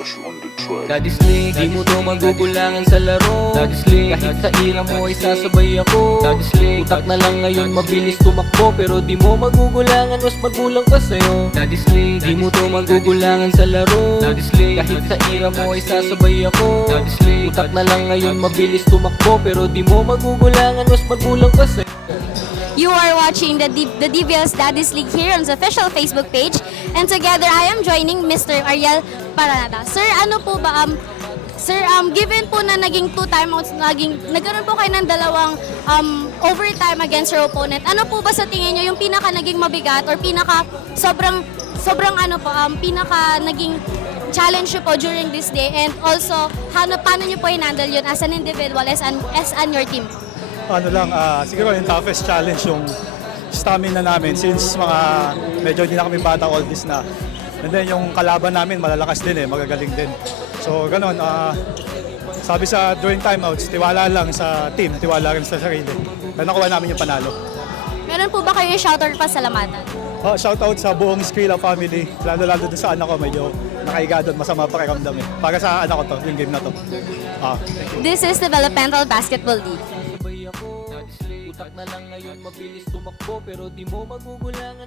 Fresh on the track. Daddy Sling, di mo to magugulangan sa laro. Daddy Sling, kahit sa ira mo ay sasabay ako. Daddy Sling, utak na lang ngayon mabilis tumakbo, pero di mo magugulangan, mas magulang pa sa'yo. Daddy Sling, di mo to magugulangan sa laro. Daddy Sling, kahit sa ira mo ay sasabay ako. Daddy Sling, utak na lang ngayon mabilis tumakbo, pero di mo magugulangan, mas magulang pa sa'yo. You are watching the DBL's Daddy's League here on the official Facebook page. And together, I am joining Mr. Ariel Paranada. Sir, ano po ba, given po na naging 2 timeouts, nagkaroon po kayo ng dalawang overtime against your opponent, ano po ba sa tingin nyo yung pinaka naging mabigat or pinaka sobrang pinaka naging challenge nyo po during this day? And also, paano nyo po i-handle yun as an individual, as on your team? Siguro yung toughest challenge yung stamina namin since medyo hindi na kami bata, all this na. And then yung kalaban namin malalakas din magagaling din. So ganun, sabi sa during timeouts, tiwala lang sa team, tiwala rin sa sarili. Kaya nakuha namin yung panalo. Meron po ba kayo yung shoutout pa salamatan? Shoutout sa buong Skrilla family, lalo-lalo doon sa anak ko, medyo nakaiga doon, masama pakiramdam Para sa anak ko to, yung game na to. This is Developmental Basketball League. Utak na lang ngayon mabilis tumakbo, pero di mo magugulangan.